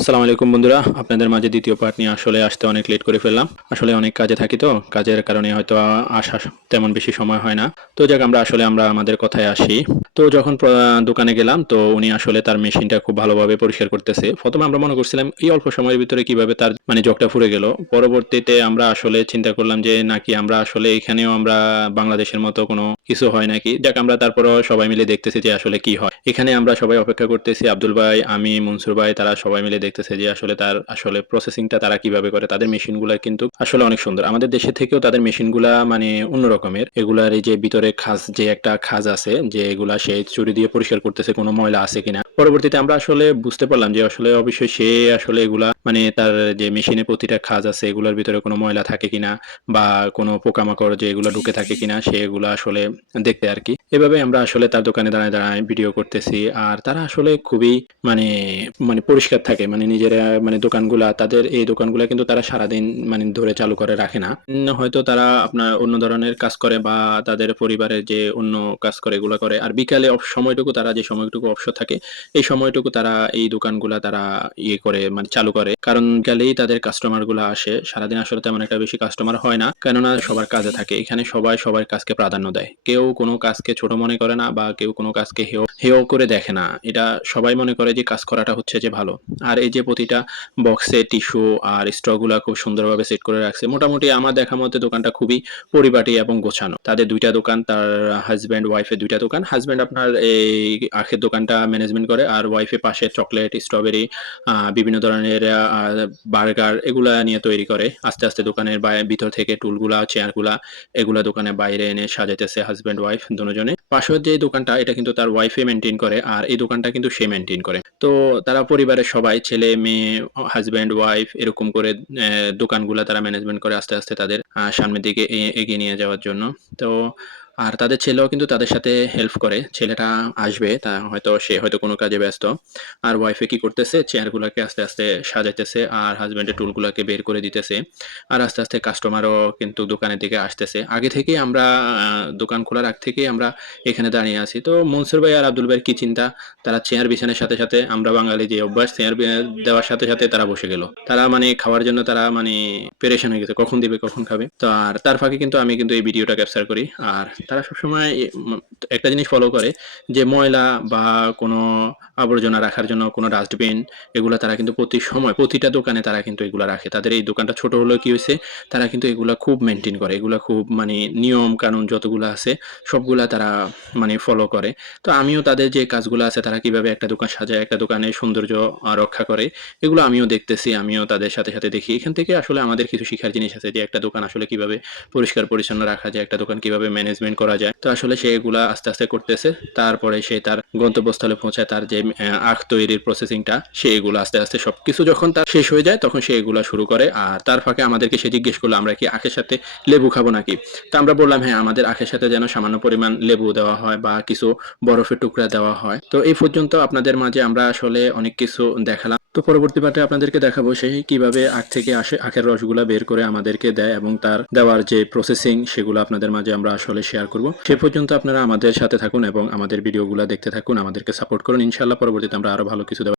আসসালামু আলাইকুম বন্ধুরা, আপনাদের মাঝে দ্বিতীয় পার্ট নিয়ে আসলে আসতে অনেক লেট করে ফেললাম। আসলে অনেক কাজে থাকি, তো কাজের কারণে হয়তো আসা তেমন বেশি সময় হয় না। তো যাক, আমরা আমাদের কথায় আসি। তো যখন দোকানে গেলাম, তো উনি আসলে তার মেশিনটা খুব ভালোভাবে পরিষ্কার করতেছে। প্রথমে আমরা মনে করছিলাম এই অল্প সময়ের ভিতরে কিভাবে তার মানে জগটা ফুরে গেল। পরবর্তীতে আমরা আসলে চিন্তা করলাম যে নাকি আমরা আসলে এখানেও আমরা বাংলাদেশের মতো কোনো কিছু হয় নাকি। যাক, আমরা তারপরও সবাই মিলে দেখতেছি যে আসলে কি হয়। এখানে আমরা সবাই অপেক্ষা করতেছি, আব্দুল ভাই, আমি, মনসুর ভাই, তারা সবাই মিলে দেখতেছে যে আসলে তার আসলে প্রসেসিংটা তারা কিভাবে করে। তাদের মেশিনগুলা কিন্তু আসলে অনেক সুন্দর। আমাদের দেশে থেকেও তাদের মেশিনগুলা মানে অন্য রকমের। এগুলার এই যে ভিতরে যে একটা খাঁজ আছে, যে এগুলা সে ছুরি দিয়ে পরিষ্কার করতেছে কোনো ময়লা আছে কিনা। পরবর্তীতে আমরা আসলে বুঝতে পারলাম যে আসলে অবশ্যই সে আসলে এগুলা মানে তার যে মেশিনের প্রতিটা খাঁজ আছে এগুলার ভিতরে কোনো ময়লা থাকে কিনা বা কোনো পোকামাকড় যে এগুলো ঢুকে থাকে কিনা, সে এগুলো আসলে দেখতে আর কি। এভাবে আমরা আসলে তার দোকানে দাঁড়ায় দাঁড়ায় ভিডিও করতেছি। আর তারা আসলে খুবই মানে মানে পরিষ্কার থাকে, মানে নিজেরা মানে দোকানগুলা, তাদের এই দোকানগুলা কিন্তু তারা সারাদিন মানে ধরে চালু করে রাখে না। হয়তো তারা আপনার অন্য ধরনের কাজ করে বা তাদের পরিবারের যে অন্য কাজ করে এগুলো করে। আর বিকালে সময়টুকু তারা যে সময়টুকু অবসর থাকে, এই সময়টুকু তারা এই দোকানগুলা তারা ইয়ে করে মানে চালু করে। কারণ বিকালেই তাদের কাস্টমার গুলা আসে। সারাদিন আসলে তেমন একটা বেশি কাস্টমার হয় না, কেননা সবার কাজে থাকে। এখানে সবাই সবার কাজকে প্রাধান্য দেয়। কেউ কোনো কাজকে ছোট মনে করে না বা কেউ কোনো কাজকে হেয় হেয় করে দেখে না। এটা সবাই মনে করে যে কাজ করাটা হচ্ছে যে ভালো। আর এই যে প্রতিটা বক্সে টিস্যু আর স্ট্র গুলা খুব সুন্দরভাবে সেট করে রাখছে। মোটামুটি আমার দেখা মতে দোকানটা খুবই পরিপাটি এবং গোছানো। তাদের দুইটা দোকান, তার হাজব্যান্ড ওয়াইফের দুইটা দোকান। হাজব্যান্ড আপনার এই আখের দোকানটা ম্যানেজমেন্ট করে, আর ওয়াইফের পাশে চকলেট, স্ট্রবেরি, বিভিন্ন ধরনের বার্গার এগুলা নিয়ে তৈরি করে। আস্তে আস্তে দোকানের ভিতর থেকে টুলগুলা, চেয়ারগুলা এগুলা দোকানের বাইরে এনে সাজাইতেছে হাজব্যান্ড ওয়াইফ দুজনে। পাশের যে দোকানটা, এটা কিন্তু তার ওয়াইফে মেনটেন করে, আর এই দোকানটা কিন্তু সে মেনটেন করে। তো তারা পরিবারের সবাই, ছেলে মেয়ে, হাজব্যান্ড ওয়াইফ এরকম করে দোকানগুলা তারা ম্যানেজমেন্ট করে আস্তে আস্তে তাদের সামনের দিকে এগিয়ে নিয়ে যাওয়ার জন্য। তো আর তাদের ছেলেও কিন্তু তাদের সাথে হেল্প করে। ছেলেটা আসবে, তা হয়তো সে হয়তো কোনো কাজে ব্যস্ত। আর ওয়াইফে কি করতেছে, চেয়ারগুলাকে আস্তে আস্তে সাজাইতেছে আর হাজব্যান্ডের টুলগুলাকে বের করে দিতেছে। আর আস্তে আস্তে কাস্টমারও কিন্তু দোকানের দিকে আসতেছে। আগে থেকেই আমরা দোকান খোলার আগ থেকেই আমরা এখানে দাঁড়িয়ে আছি। তো মনসুর ভাই আর আব্দুল ভাইয়ের কি চিন্তা, তারা চেয়ার বিছানোর সাথে সাথে, আমরা বাঙালি যে অভ্যাস, চেয়ার দেওয়ার সাথে সাথে তারা বসে গেল। তারা মানে খাওয়ার জন্য তারা মানে পেরেশান হয়ে গেছে, কখন দিবে কখন খাবে। তো আর তার ফাঁকে কিন্তু আমি কিন্তু এই ভিডিওটা ক্যাপচার করি। আর তারা সবসময় একটা জিনিস ফলো করে, যে ময়লা বা কোনো আবর্জনা রাখার জন্য কোনো ডাস্টবিন, এগুলা তারা কিন্তু প্রতি সময় প্রতিটা দোকানে তারা কিন্তু এগুলা রাখে। তাদের এই দোকানটা ছোট হলেও কি হয়েছে, তারা কিন্তু এগুলা খুব মেনটেন করে। এগুলা খুব মানে নিয়ম কানুন যতগুলো আছে সবগুলা তারা মানে ফলো করে। তো আমিও তাদের যে কাজগুলো আছে, তারা কিভাবে একটা দোকান সাজায়, একটা দোকানের সৌন্দর্য রক্ষা করে, এগুলো আমিও দেখতেছি। আমিও তাদের সাথে সাথে দেখি। এখান থেকে আসলে আমাদের কিছু শিখার জিনিস আছে, যে একটা দোকান আসলে কিভাবে পরিষ্কার পরিচ্ছন্ন রাখা যায়, একটা দোকান কিভাবে ম্যানেজমেন্ট করা যায়। তো আসলে সে এগুলা আস্তে আস্তে করতেছে। তারপরে সে তার গন্তব্যস্থলে পৌঁছায়। তার যে আখ তৈরির প্রসেসিংটা, সে এগুলো আস্তে আস্তে সবকিছু যখন তার শেষ হয়ে যায়, তখন সে এগুলা শুরু করে। আর তার ফাঁকে আমাদেরকে সে জিজ্ঞেস করলো আমরা কি আখের সাথে লেবু খাবো নাকি। তো আমরা বললাম হ্যাঁ, আমাদের আখের সাথে যেন সামান্য পরিমাণ লেবু দেওয়া হয় বা কিছু বরফের টুকরা দেওয়া হয়। তো এই পর্যন্ত আপনাদের মাঝে আমরা আসলে অনেক কিছু দেখালাম। তো পরবর্তী পার্টে আপনাদেরকে দেখাবো সে কিভাবে আখ থেকে আসে আখের রসগুলা বের করে আমাদেরকে দেয়, এবং তার দেওয়ার যে প্রসেসিং সেগুলো আপনাদের মাঝে আমরা আসলে শেয়ার করব। সে পর্যন্ত আপনারা আমাদের সাথে থাকুন এবং আমাদের ভিডিওগুলো দেখতে থাকুন, আমাদেরকে সাপোর্ট করুন। ইনশাআল্লাহ পরবর্তীতে আমরা আরো ভালো কিছু